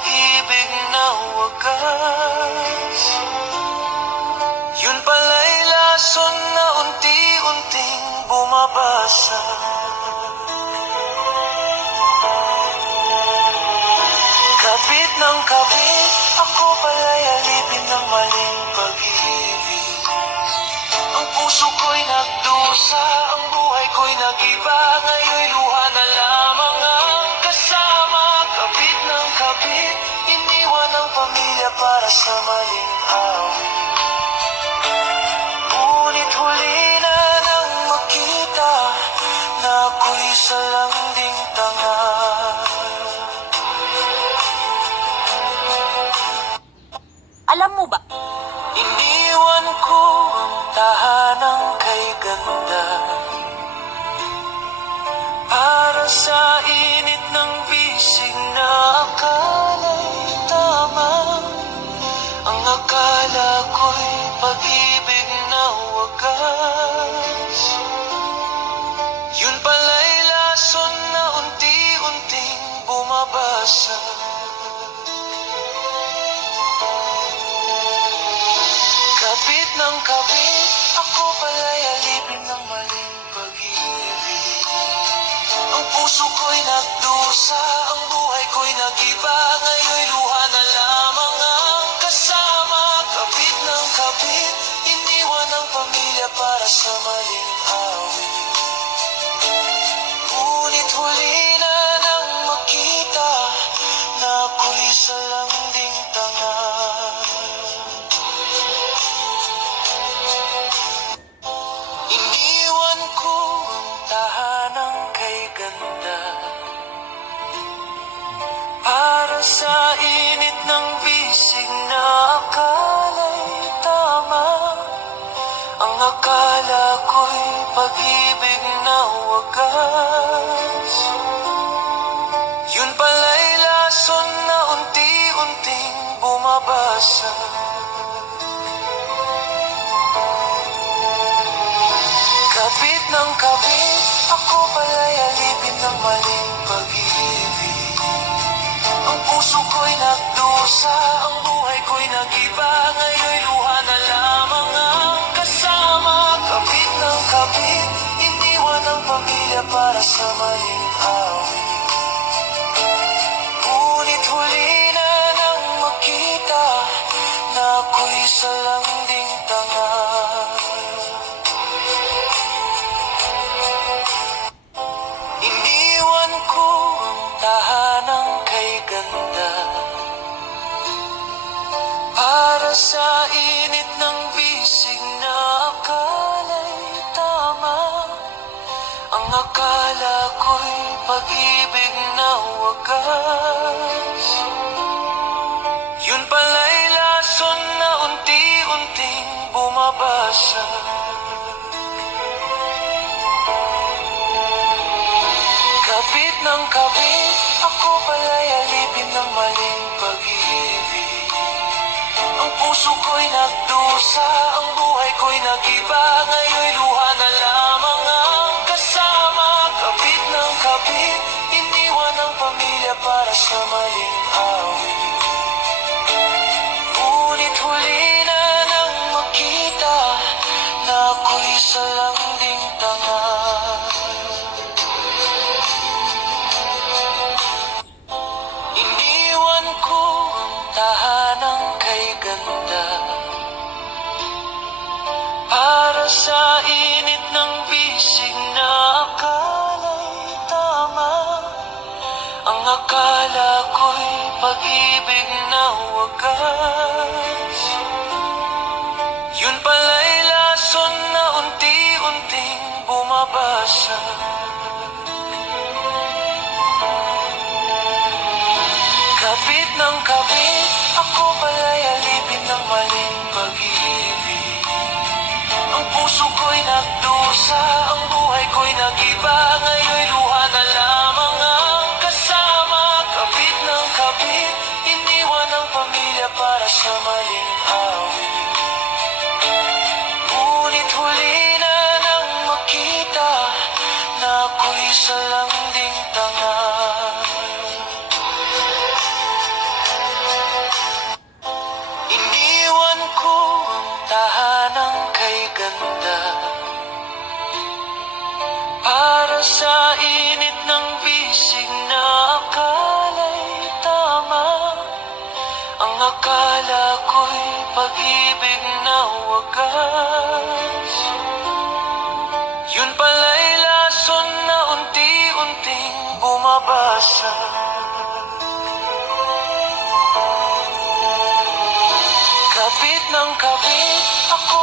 pag-ibig na wagas. Yun pala'y lason na unti-unting bumabasag. Kapit ng kapit, ako pala'y alipin ng maling pag-ibig. Ang puso ko'y nagdusa, ang buhay ko'y nag-iba. Ngayon'y luha na lamang ang kasama. Kapit ng kapit, iniwan ang pamilya para sa maling awit. Ngunit huli na nang makita na ako'y salanding tanga. Alam mo ba? Iniwan ko ang tahanang kay ganda para sa init ng bisig na akala'y tama. Ang akala ko'y pag-ibig na wagas. Yun pala'y lason na unti-unting bumabasag. Kapit ng kapit, ako pala'y alipin ng maling pag-ibig. Ang puso ko'y nagdusa, ang buhay ko'y nag-iba. Ngayon'y luha na lamang ang kasama. Kapit ng kapit, iniwan ang pamilya para sa maling awit. Ngunit huli na nang makita na ako'y salanding tanga. Iniwan ko ang tahanang kay ganda para sa init ng bisig na akala'y tama. Ang akala ko'y pag-ibig na wagas. Yun pala'y lason na unti-unting bumabasag. Kapit ng kapit, ako pala'y alipin ng maling pag-ibig. Ang puso ko'y nagdusa, ang buhay ko'y nag-iba. Ngayon'y luha na lamang ang kasama. Kapit ng kapit, iniwan ang pamilya para sa maling awit. Ngunit huli na nang makita na ako'y salanding tanga. Iniwan ko ang tahanang kay ganda para sa init ng bisig na akala'y tama. Ang akala ko'y pag-ibig na wagas. Yun pala'y lason na unti-unting bumabasag. Kapit ng kapit, ako pala'y alipin ng maling pag-ibig. Ang puso ko'y nagdusa, ang buhay ko'y nag-iba. Ngayon'y luha na lamang ang kasama. Kapit ng kapit, iniwan ang pamilya para sa maling awit. Ngunit huli na nang makita na ako'y salanding tanga. Iniwan ko ang tahanang kay ganda para sa init ng bisig na akala'y tama. Ang akala ko'y pag-ibig na wagas. Yun pala'y lason na unti-unting bumabasag. Kapit ng kapit, ako pala'y alipin ng maling pag-ibig. Ang puso ko'y nagdusa, ang buhay ko'y nag-iba. Ngayon'y luha na lamang ang kasama. Kapit ng kapit, iniwan ang pamilya para sa maling awit. Ngunit huli na nang makita na ako'y salanding tanga. sa init ng bisig na akala'y tama. Ang akala ko'y pag-ibig na wagas, yun pala'y lason na unti-unting bumabasag. Kapit ng kapit, ako